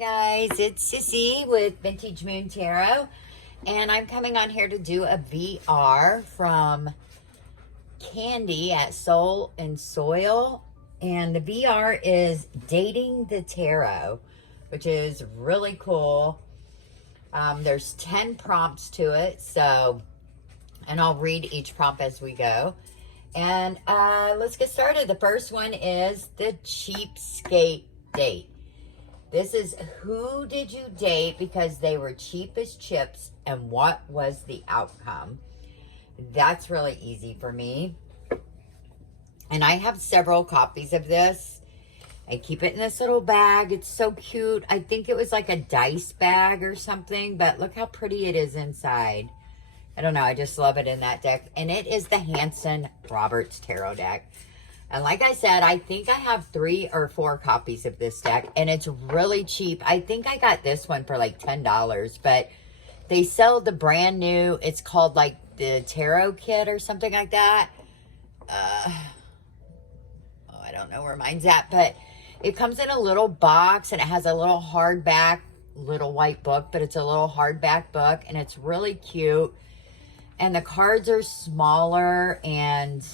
Guys, it's Sissy with Vintage Moon Tarot, and I'm coming on here to do a VR from Candy at Soul and Soil, and the VR is Dating the Tarot, which is really cool. There's 10 prompts to it, and I'll read each prompt as we go. And let's get started. The first one is the cheapskate date. This is who did you date because they were cheap as chips and what was the outcome? That's really easy for me. And I have several copies of this. I keep it in this little bag. It's so cute. I think it was like a dice bag or something, but look how pretty it is inside. I don't know. I just love it in that deck. And it is the Hanson Roberts Tarot deck. And like I said, I think I have 3 or 4 copies of this deck. And it's really cheap. I think I got this one for like $10. But they sell the brand new. It's called like the Tarot Kit or something like that. I don't know where mine's at. But it comes in a little box. And it has a little hardback, little white book. But it's a little hardback book. And it's really cute. And the cards are smaller, and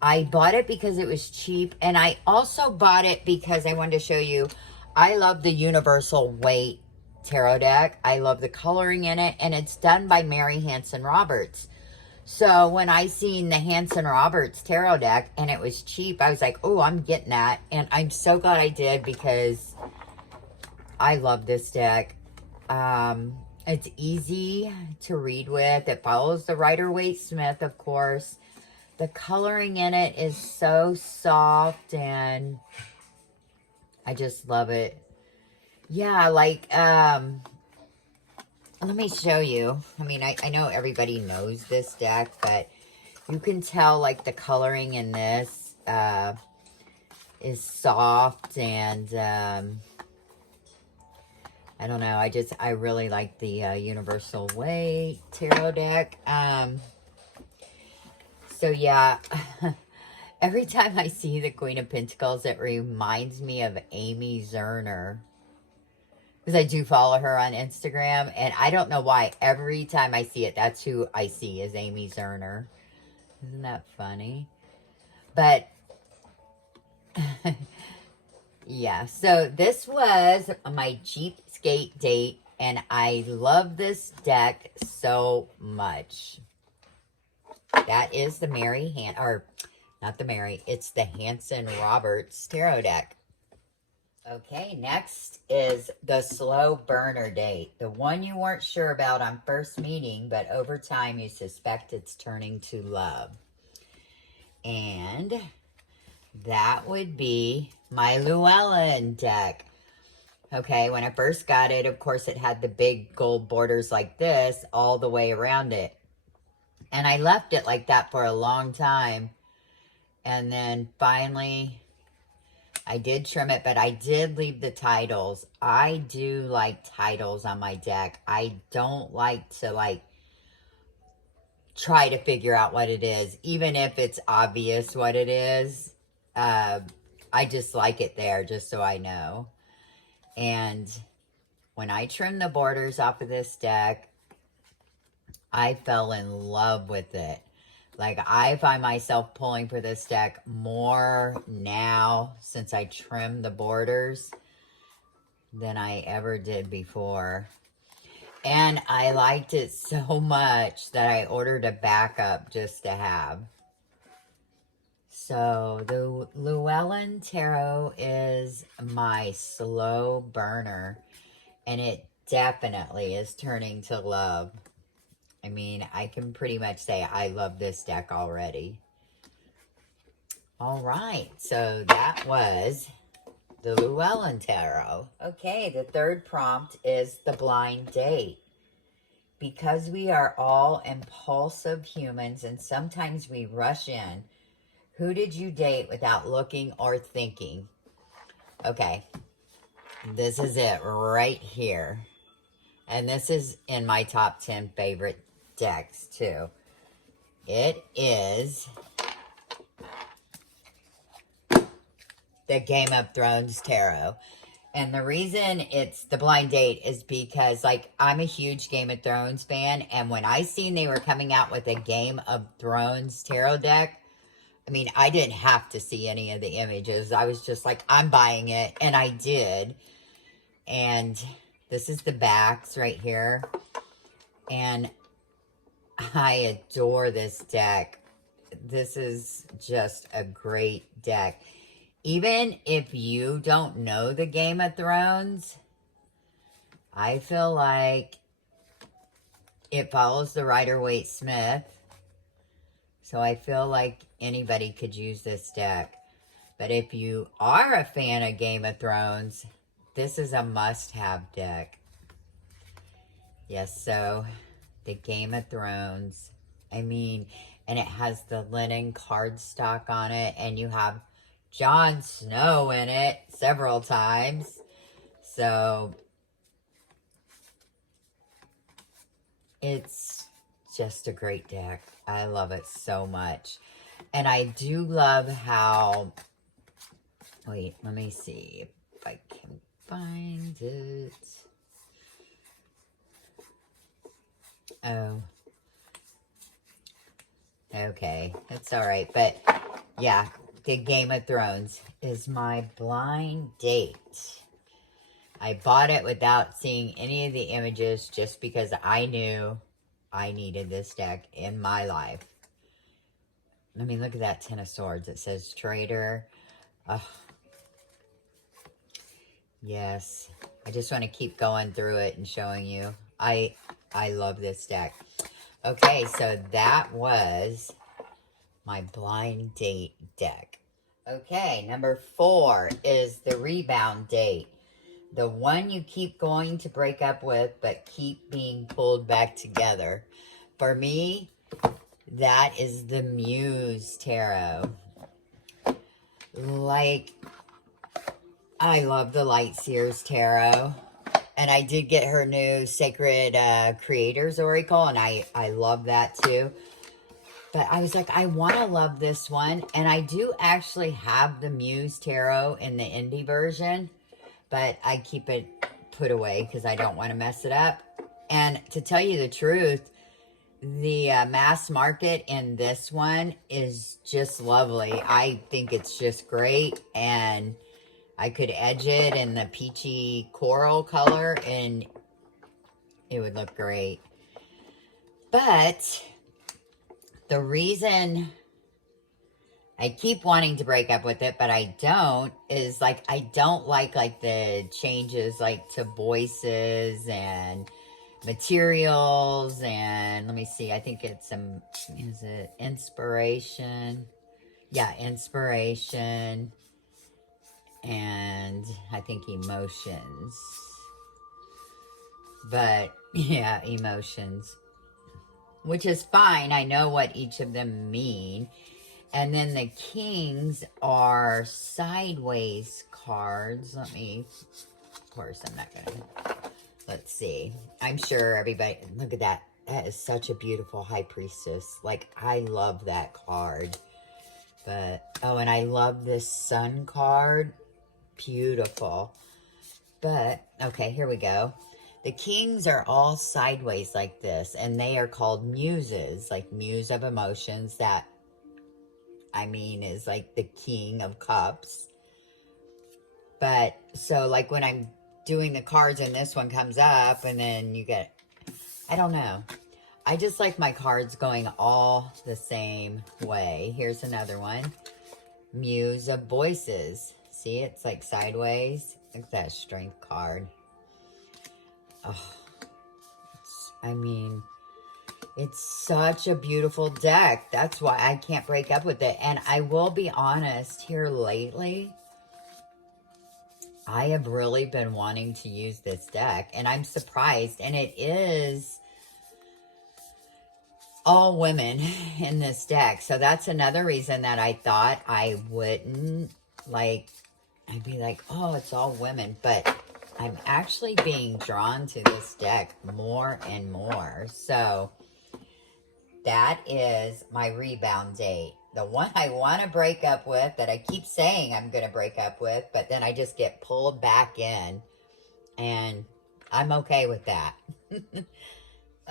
I bought it because it was cheap. And I also bought it because I wanted to show you, I love the Universal Weight Tarot deck. I love the coloring in it, and it's done by Mary Hanson Roberts. So when I seen the Hanson Roberts Tarot deck and it was cheap, I was like, oh, I'm getting that. And I'm so glad I did because I love this deck. It's easy to read with. It follows the Rider-Waite-Smith, of course. The coloring in it is so soft, and I just love it. Yeah, like, let me show you. I mean, I know everybody knows this deck, but you can tell, like, the coloring in this is soft, and I don't know. I really like the Universal Weight Tarot deck. So yeah, every time I see the Queen of Pentacles, it reminds me of Amy Zerner. Because I do follow her on Instagram, and I don't know why. Every time I see it, that's who I see is Amy Zerner. Isn't that funny? But yeah, so this was my cheapskate date, and I love this deck so much. That is the it's the Hanson Roberts Tarot deck. Okay, next is the slow burner date. The one you weren't sure about on first meeting, but over time you suspect it's turning to love. And that would be my Llewellyn deck. Okay, when I first got it, of course, it had the big gold borders like this all the way around it. And I left it like that for a long time. And then finally, I did trim it, but I did leave the titles. I do like titles on my deck. I don't like to, like, try to figure out what it is, even if it's obvious what it is. I just like it there, just so I know. And when I trimmed the borders off of this deck, I fell in love with it. Like, I find myself pulling for this deck more now since I trimmed the borders than I ever did before. And I liked it so much that I ordered a backup just to have. So the Llewellyn Tarot is my slow burner, and it definitely is turning to love. I mean, I can pretty much say I love this deck already. All right, so that was the Llewellyn Tarot. Okay, the third prompt is the blind date. Because we are all impulsive humans and sometimes we rush in, who did you date without looking or thinking? Okay, this is it right here. And this is in my top 10 favorite decks too. It is the Game of Thrones tarot. And the reason it's the blind date is because, like, I'm a huge Game of Thrones fan. And when I seen they were coming out with a Game of Thrones tarot deck, I mean, I didn't have to see any of the images. I was just like, I'm buying it. And I did. And this is the backs right here. And I adore this deck. This is just a great deck. Even if you don't know the Game of Thrones, I feel like it follows the Rider-Waite-Smith. So I feel like anybody could use this deck. But if you are a fan of Game of Thrones, this is a must-have deck. Yes, so the Game of Thrones. I mean, and it has the linen cardstock on it. And you have Jon Snow in it several times. So it's just a great deck. I love it so much. And I do love how, wait, let me see if I can find it. Oh, okay, that's all right. But yeah, the Game of Thrones is my blind date. I bought it without seeing any of the images just because I knew I needed this deck in my life. I mean, look at that Ten of Swords. It says Trader. Oh, yes. I just want to keep going through it and showing you. I love this deck. Okay, so that was my blind date deck. Okay, number 4 is the rebound date. The one you keep going to break up with, but keep being pulled back together. For me, that is the Muse Tarot. Like, I love the Lightseers Tarot. And I did get her new Sacred Creators Oracle, and I love that too. But I was like, I want to love this one. And I do actually have the Muse Tarot in the indie version. But I keep it put away because I don't want to mess it up. And to tell you the truth, the mass market in this one is just lovely. I think it's just great. And I could edge it in the peachy coral color and it would look great. But the reason I keep wanting to break up with it, but I don't, is like, I don't like the changes like to voices and materials and let me see, I think it's some, is it inspiration? Yeah, inspiration and I think emotions. But yeah, emotions, which is fine. I know what each of them mean. And then the kings are sideways cards. Let me, of course, I'm not going to, let's see. I'm sure everybody, look at that. That is such a beautiful high priestess. Like, I love that card. But, oh, and I love this sun card. Beautiful. But, okay, here we go. The kings are all sideways like this. And they are called muses. Like, muse of emotions that, I mean, is like the King of Cups. But, so, like, when I'm doing the cards and this one comes up and then you get, I don't know. I just like my cards going all the same way. Here's another one. Muse of Voices. See, it's like sideways. Look at that strength card. Oh, I mean, it's such a beautiful deck. That's why I can't break up with it. And I will be honest, here lately, I have really been wanting to use this deck. And I'm surprised. And it is all women in this deck. So that's another reason that I thought I wouldn't, like, I'd be like, oh, it's all women. But I'm actually being drawn to this deck more and more. So that is my rebound date. the one I want to break up with, that I keep saying I'm going to break up with, but then I just get pulled back in, and I'm okay with that.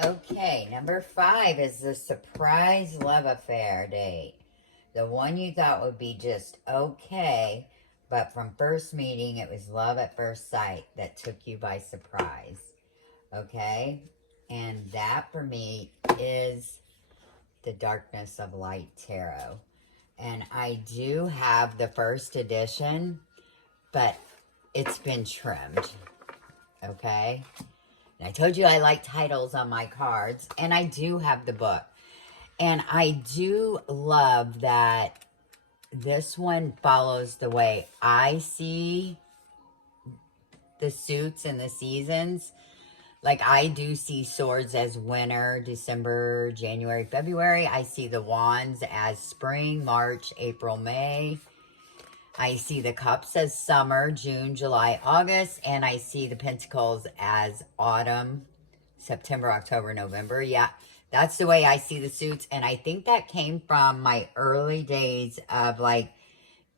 Okay, number 5 is the surprise love affair date. The one you thought would be just okay, but from first meeting, it was love at first sight that took you by surprise. Okay? And that for me is the Darkness of Light Tarot. And I do have the first edition, but it's been trimmed. Okay? And I told you I like titles on my cards, and I do have the book. And I do love that this one follows the way I see the suits and the seasons. Like, I do see swords as winter, December, January, February. I see the wands as spring, March, April, May. I see the cups as summer, June, July, August. And I see the pentacles as autumn, September, October, November. Yeah, that's the way I see the suits. And I think that came from my early days of, like,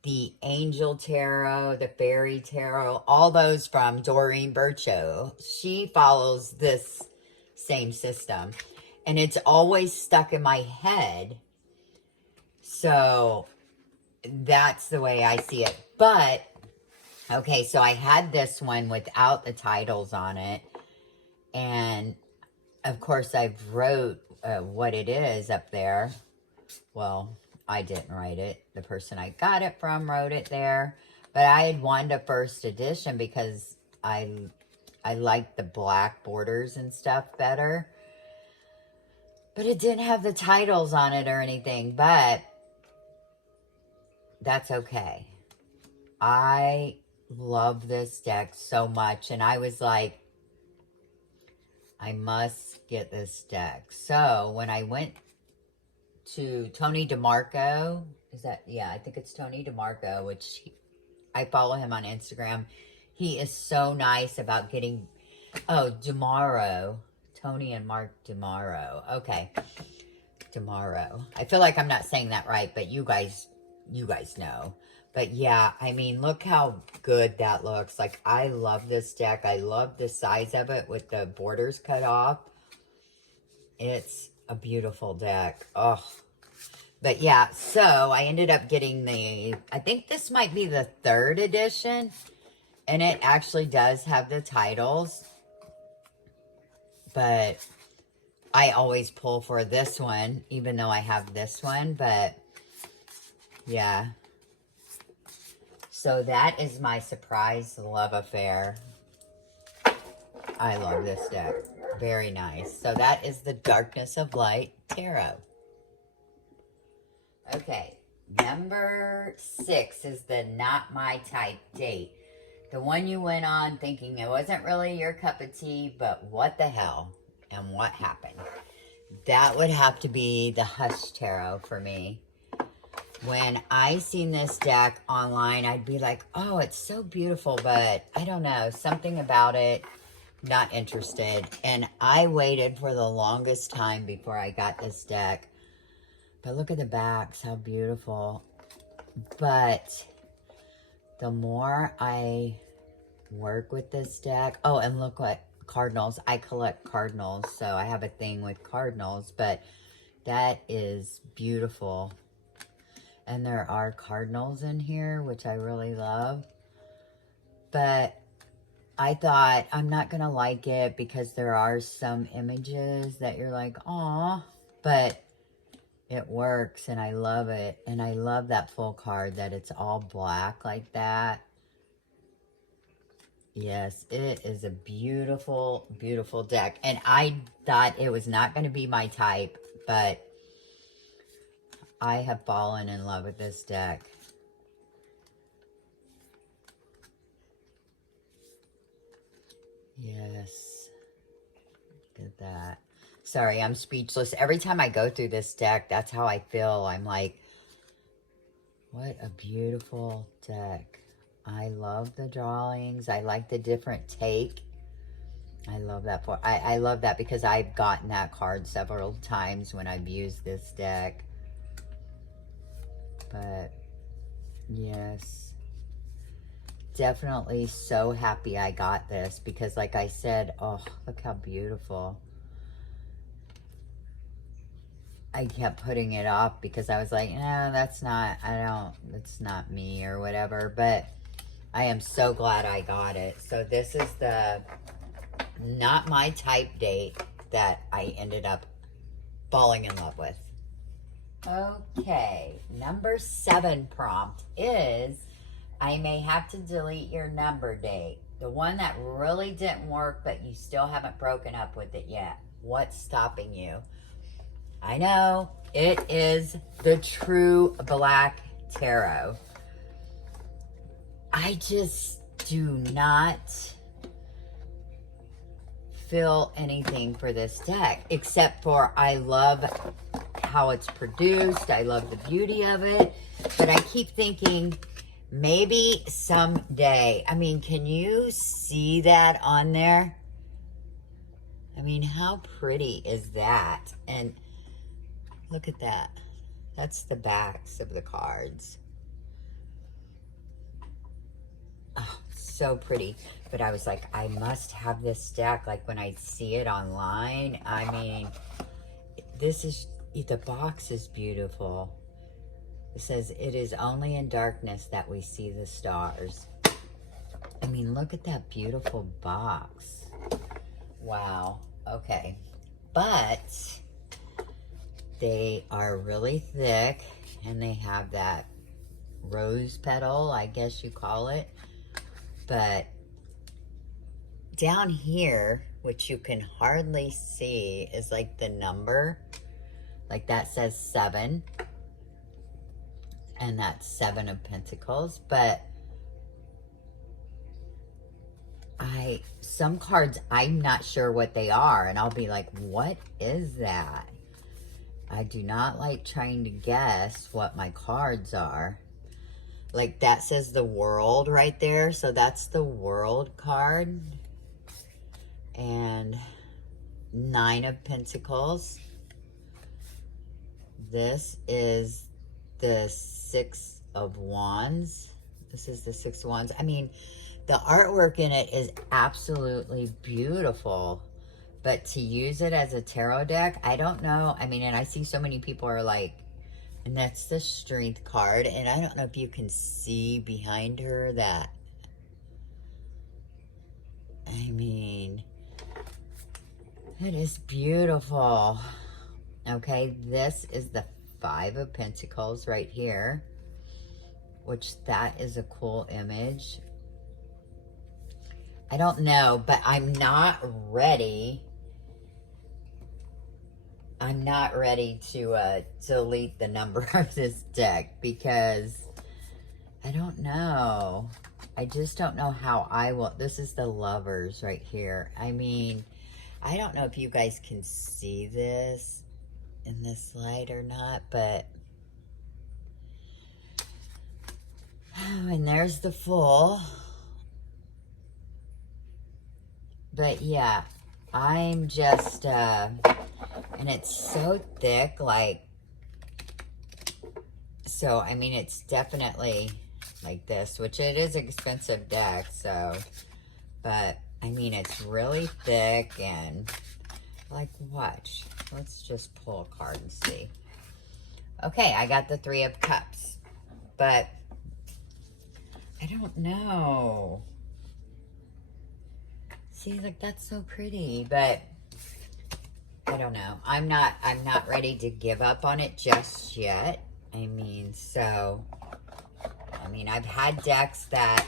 the Angel Tarot, the Fairy Tarot, all those from Doreen Birchow. She follows this same system. And it's always stuck in my head. So that's the way I see it. But, okay, so I had this one without the titles on it. And, of course, I've wrote what it is up there. Well, I didn't write it. The person I got it from wrote it there. But I had wanted a first edition because I like the black borders and stuff better. But it didn't have the titles on it or anything. But that's okay. I love this deck so much. And I was like, I must get this deck. So when I went to Tony DeMarco, I think it's Tony DeMarco, which I follow him on Instagram. He is so nice about getting, DeMarco, Tony and Mark DeMarco. Okay, DeMarco. I feel like I'm not saying that right, but you guys know. But yeah, I mean, look how good that looks. Like, I love this deck. I love the size of it with the borders cut off. It's a beautiful deck. Oh, but yeah, so I ended up getting I think this might be the 3rd edition, and it actually does have the titles, but I always pull for this one, even though I have this one. But yeah, so that is my surprise love affair. I love this deck. Very nice. So that is the Darkness of Light Tarot. Okay, number 6 is the Not My Type date. The one you went on thinking it wasn't really your cup of tea, but what the hell and what happened? That would have to be the Hush Tarot for me. When I seen this deck online, I'd be like, oh, it's so beautiful, but I don't know, something about it, not interested. And I waited for the longest time before I got this deck. But look at the backs, how beautiful. But the more I work with this deck, oh, and look what cardinals, I collect cardinals, so I have a thing with cardinals, but that is beautiful. And there are cardinals in here, which I really love. But I thought, I'm not going to like it because there are some images that you're like, aw. But it works, and I love it. And I love that full card, that it's all black like that. Yes, it is a beautiful, beautiful deck. And I thought it was not going to be my type, but I have fallen in love with this deck. Yes. Look at that. Sorry, I'm speechless. Every time I go through this deck, that's how I feel. I'm like, what a beautiful deck. I love the drawings. I like the different take. I love that. I love that because I've gotten that card several times when I've used this deck. But yes, definitely so happy I got this because like I said, oh, look how beautiful. I kept putting it off because I was like, no, that's not, it's not me or whatever. But I am so glad I got it. So this is the not my type date that I ended up falling in love with. Okay, number 7 prompt is, I may have to delete your number date. The one that really didn't work, but you still haven't broken up with it yet. What's stopping you? I know, it is the True Black Tarot. I just do not feel anything for this deck, except for I love how it's produced. I love the beauty of it. But I keep thinking, maybe someday. I mean, can you see that on there? I mean, how pretty is that? And look at that. That's the backs of the cards. Oh, so pretty. But I was like, I must have this deck. Like when I see it online, I mean, this is, the box is beautiful. It says, it is only in darkness that we see the stars. I mean, look at that beautiful box. Wow. Okay. But they are really thick and they have that rose petal, I guess you call it. But down here, which you can hardly see, is like the number. Like that says 7. And that's 7 of Pentacles. But some cards, I'm not sure what they are. And I'll be like, what is that? I do not like trying to guess what my cards are. Like that says the World right there. So that's the World card. And 9 of Pentacles. This is the 6 of Wands. This is the 6 of Wands. I mean, the artwork in it is absolutely beautiful. But to use it as a tarot deck, I don't know. I mean, and I see so many people are like, and that's the Strength card. And I don't know if you can see behind her that. I mean, it is beautiful. Okay, this is the 5 of Pentacles right here, which that is a cool image. I don't know, but I'm not ready. I'm not ready to delete the number of this deck because I don't know. I just don't know how I will. This is the Lovers right here. I mean, I don't know if you guys can see this in this light or not, but oh, and there's the full. But yeah, I'm just and it's so thick, like, so I mean, it's definitely like this, which it is an expensive deck, so, but I mean, it's really thick. And like, watch, let's just pull a card and see. Okay, I got the 3 of Cups, but I don't know. See, like, that's so pretty, but I don't know. I'm not ready to give up on it just yet. I mean, so, I mean, I've had decks that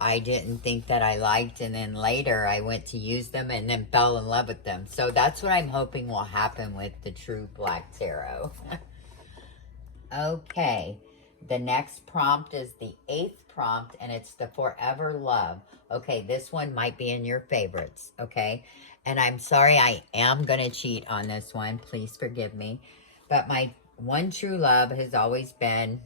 I didn't think that I liked, and then later I went to use them and then fell in love with them. So that's what I'm hoping will happen with the True Black Tarot. Okay, the next prompt is the 8th prompt, and it's the Forever Love. Okay, this one might be in your favorites, okay? And I'm sorry, I am going to cheat on this one. Please forgive me. But my one true love has always been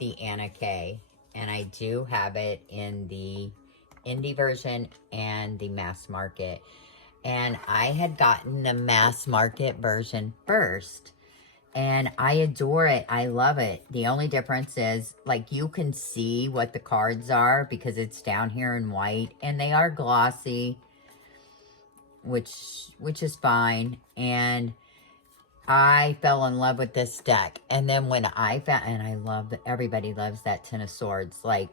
the Anna Kay. And I do have it in the indie version and the mass market. And I had gotten the mass market version first. And I adore it. I love it. The only difference is, like, you can see what the cards are because it's down here in white. And they are glossy, which is fine. And I fell in love with this deck. And then when I found, and I love that everybody loves that Ten of Swords. Like,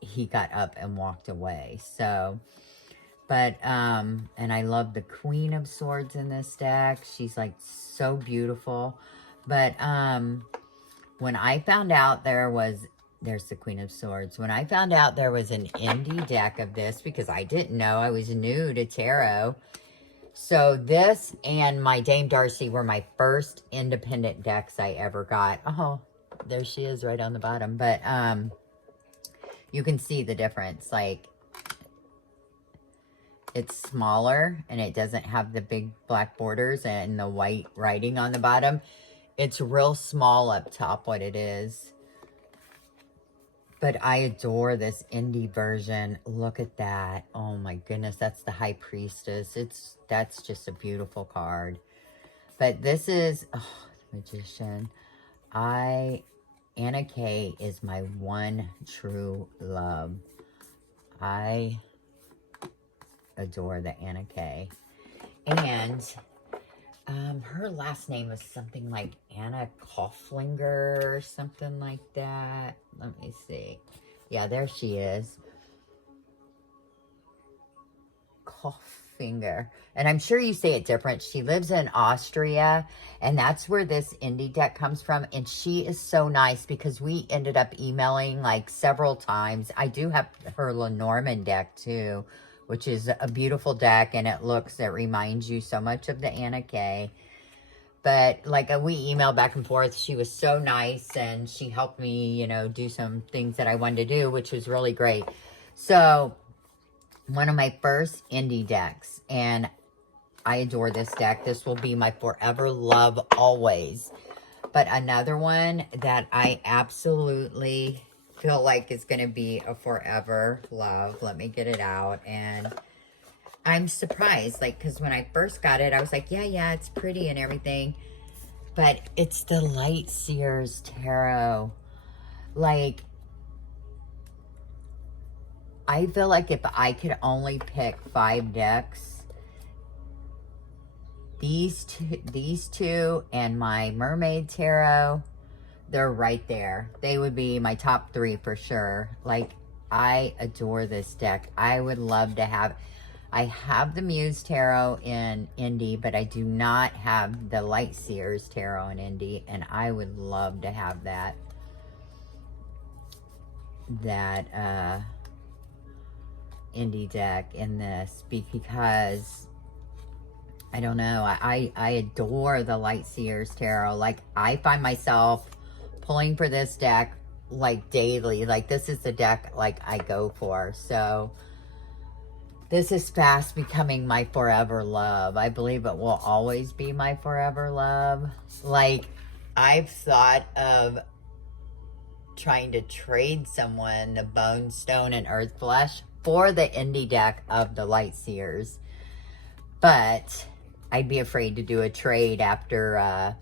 he got up and walked away. So, but, and I love the Queen of Swords in this deck. She's like so beautiful. But, when I found out there's the Queen of Swords. When I found out there was an indie deck of this, because I didn't know, I was new to tarot. So this and my Dame Darcy were my first independent decks I ever got. Oh, there she is right on the bottom. But, you can see the difference. Like, it's smaller and it doesn't have the big black borders and the white writing on the bottom. It's real small up top what it is. But I adore this indie version. Look at that. Oh my goodness, that's the High Priestess. That's just a beautiful card. But this is, oh, the Magician. Anna Kay is my one true love. I adore the Anna Kay. And her last name is something like Anna Kauflinger or something like that. Let me see. Yeah, there she is. Kauflinger. And I'm sure you say it different. She lives in Austria, and that's where this indie deck comes from. And she is so nice because we ended up emailing like several times. I do have her Lenormand deck too, which is a beautiful deck, and it reminds you so much of the Anna Kay. But, like, we emailed back and forth. She was so nice, and she helped me, you know, do some things that I wanted to do, which was really great. So, one of my first indie decks, and I adore this deck. This will be my forever love always. But another one that I absolutely feel like is going to be a forever love. Let me get it out. And I'm surprised, like, because when I first got it, I was like, yeah, it's pretty and everything. But it's the Light Seers Tarot. Like, I feel like if I could only pick 5 decks, these two and my Mermaid Tarot, they're right there. They would be my top 3 for sure. Like, I adore this deck. I would love to have... I have the Muse Tarot in Indie, but I do not have the Light Seers Tarot in Indie, and I would love to have that Indie deck in this, because I don't know, I adore the Light Seers Tarot. Like, I find myself pulling for this deck like daily. Like, this is the deck like I go for. So this is fast becoming my forever love. I believe it will always be my forever love. Like, I've thought of trying to trade someone the Bone Stone and Earth Flesh for the indie deck of the Light Seers. But I'd be afraid to do a trade after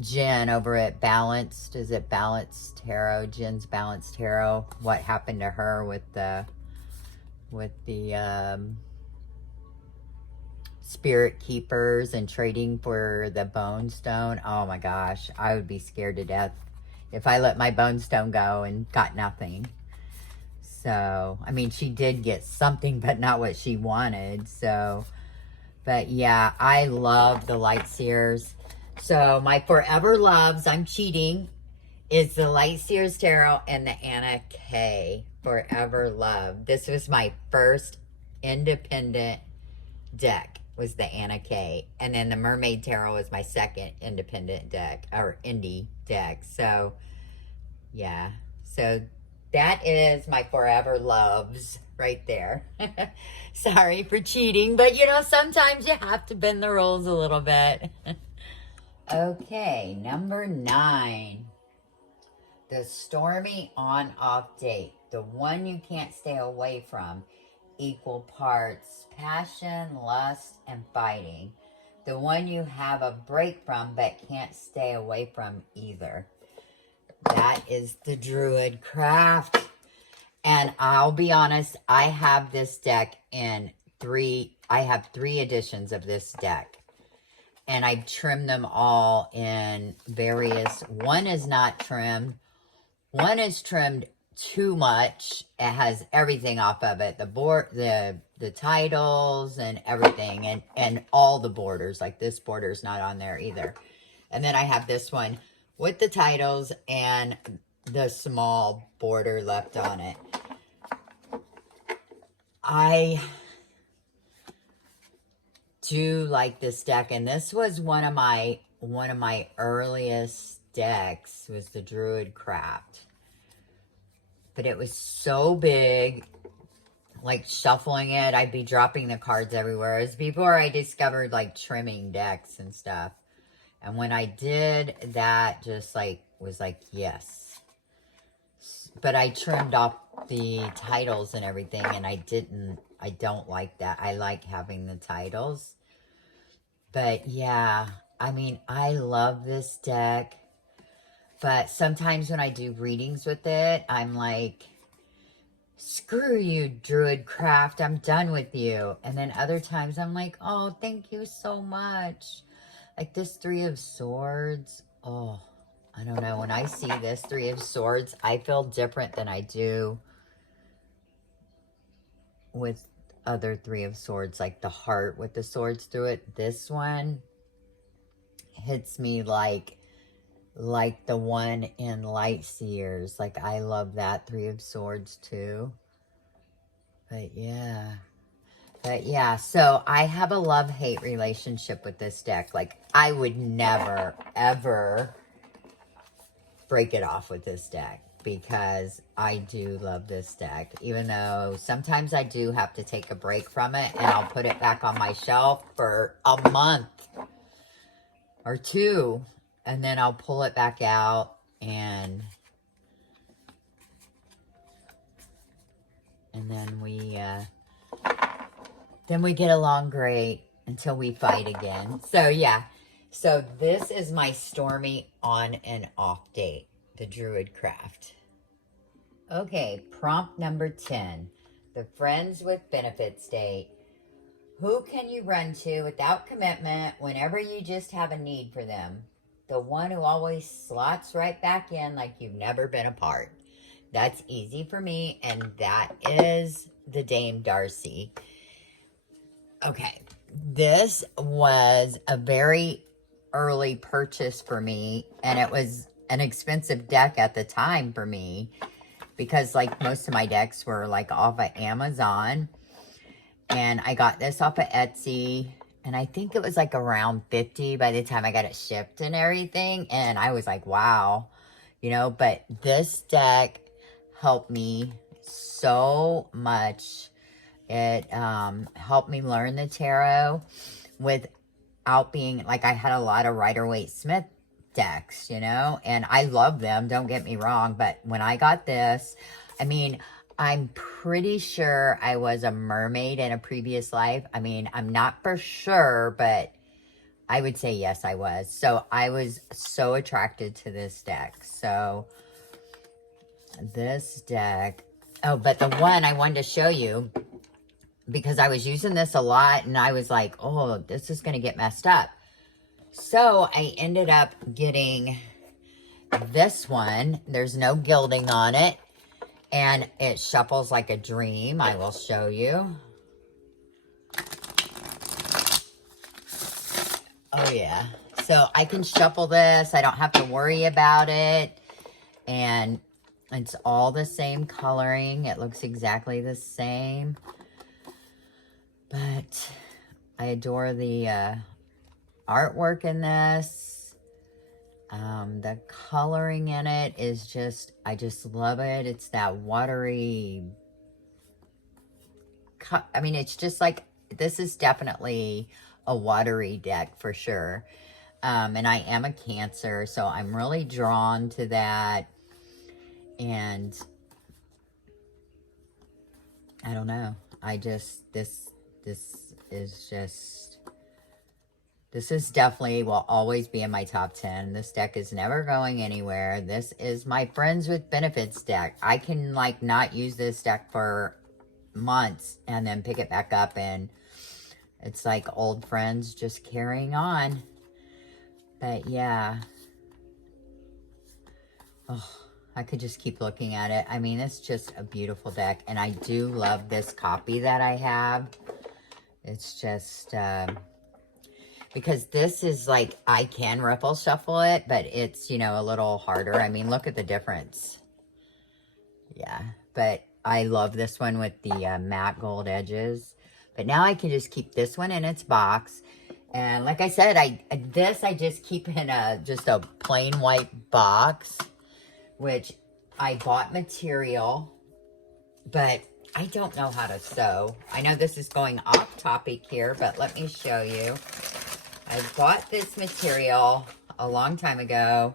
Jen over at Balanced. Is it Balanced Tarot? Jen's Balanced Tarot. What happened to her with the Spirit Keepers and trading for the Bone Stone? Oh my gosh, I would be scared to death if I let my Bone Stone go and got nothing. So, I mean, she did get something, but not what she wanted. So, but yeah, I love the Light Seers. So, my forever loves, I'm cheating, is the Light Seers Tarot and the Anna Kay forever love. This was my first independent deck, was the Anna Kay. And then the Mermaid Tarot was my second independent deck, or indie deck. So, yeah. So, that is my forever loves right there. Sorry for cheating, but you know, sometimes you have to bend the rules a little bit. Okay, number 9. The stormy on-off date. The one you can't stay away from. Equal parts passion, lust, and fighting. The one you have a break from but can't stay away from either. That is the Druid Craft. And I'll be honest, I have this deck in I have 3 editions of this deck. And I've trimmed them all in various, one is not trimmed. One is trimmed too much. It has everything off of it. The board, the titles and everything, and all the borders. Like this border is not on there either. And then I have this one with the titles and the small border left on it. I do like this deck, and this was one of my earliest decks, was the Druid Craft. But it was so big, like shuffling it, I'd be dropping the cards everywhere. It was before I discovered like trimming decks and stuff. And when I did that, just like was like, yes. But I trimmed off the titles and everything, and I don't like that. I like having the titles. But yeah, I mean, I love this deck. But sometimes when I do readings with it, I'm like, screw you, Druid Craft. I'm done with you. And then other times I'm like, oh, thank you so much. Like this 3 of Swords. Oh, I don't know. When I see this 3 of Swords, I feel different than I do with other 3 of Swords, like the heart with the swords through it. This one hits me like the one in Light Seers. Like I love that 3 of Swords too. But yeah, so I have a love-hate relationship with this deck. Like I would never ever break it off with this deck, because I do love this deck, even though sometimes I do have to take a break from it, and I'll put it back on my shelf for a month or 2, and then I'll pull it back out, and then we get along great until we fight again. So yeah, so this is my Stormy on and off date, the Druid Craft. Okay, prompt number 10, the Friends with Benefits date. Who can you run to without commitment whenever you just have a need for them? The one who always slots right back in like you've never been apart. That's easy for me, and that is the Dame Darcy. Okay, this was a very early purchase for me, and it was an expensive deck at the time for me, because like most of my decks were like off of Amazon, and I got this off of Etsy, and I think it was like around $50 by the time I got it shipped and everything, and I was like, wow, you know. But this deck helped me so much. It helped me learn the tarot without being, like, I had a lot of Rider-Waite-Smith decks, you know, and I love them, don't get me wrong, but when I got this, I mean, I'm pretty sure I was a mermaid in a previous life. I mean, I'm not for sure, but I would say yes, I was. So I was so attracted to this deck. So this deck, oh, but the one I wanted to show you, because I was using this a lot, and I was like, oh, this is going to get messed up. So I ended up getting this one. There's no gilding on it, and it shuffles like a dream. I will show you. Oh, yeah. So I can shuffle this. I don't have to worry about it. And it's all the same coloring. It looks exactly the same. But I adore the artwork in this. The coloring in it is just, I just love it. It's that watery, I mean, it's just like, this is definitely a watery deck for sure. And I am a Cancer, so I'm really drawn to that. And I don't know. I just, this is just This is definitely will always be in my top 10. This deck is never going anywhere. This is my Friends with Benefits deck. I can like not use this deck for months and then pick it back up, and it's like old friends just carrying on. But yeah. Oh, I could just keep looking at it. I mean, it's just a beautiful deck, and I do love this copy that I have. It's just... because this is like, I can ruffle shuffle it, but it's, you know, a little harder. I mean, look at the difference. Yeah, but I love this one with the matte gold edges. But now I can just keep this one in its box. And like I said, I just keep in just a plain white box, which I bought material, but I don't know how to sew. I know this is going off topic here, but let me show you. I bought this material a long time ago,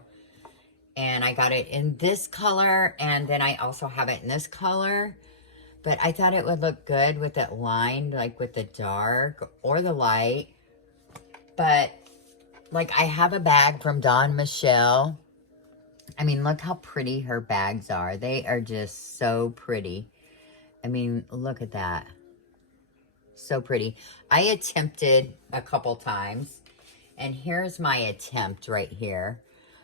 and I got it in this color, and then I also have it in this color, but I thought it would look good with it lined, like with the dark or the light. But like, I have a bag from Dawn Michelle. I mean, look how pretty her bags are. They are just so pretty. I mean, look at that. So pretty. I attempted a couple times, and here's my attempt right here.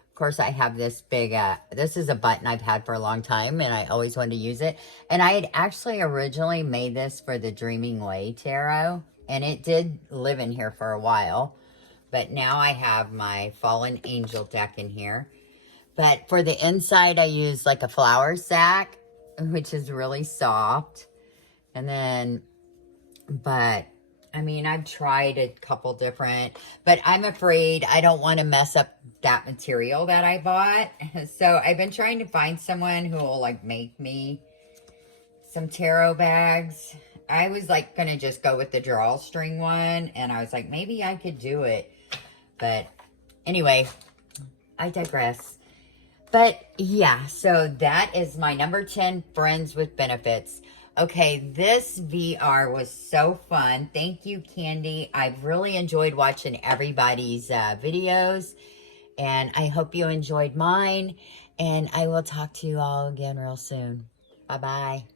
Of course, I have this big, this is a button I've had for a long time, and I always wanted to use it. And I had actually originally made this for the Dreaming Way Tarot, and it did live in here for a while. But now I have my Fallen Angel deck in here. But for the inside, I use like a flour sack, which is really soft. And then, but I mean, I've tried a couple different, but I'm afraid I don't want to mess up that material that I bought. So I've been trying to find someone who will like make me some tarot bags. I was like going to just go with the drawstring one, and I was like, maybe I could do it. But anyway, I digress. But yeah, so that is my number 10 Friends with Benefits. Okay, this VR was so fun. Thank you, Candy. I've really enjoyed watching everybody's videos, and I hope you enjoyed mine, and I will talk to you all again real soon. Bye-bye.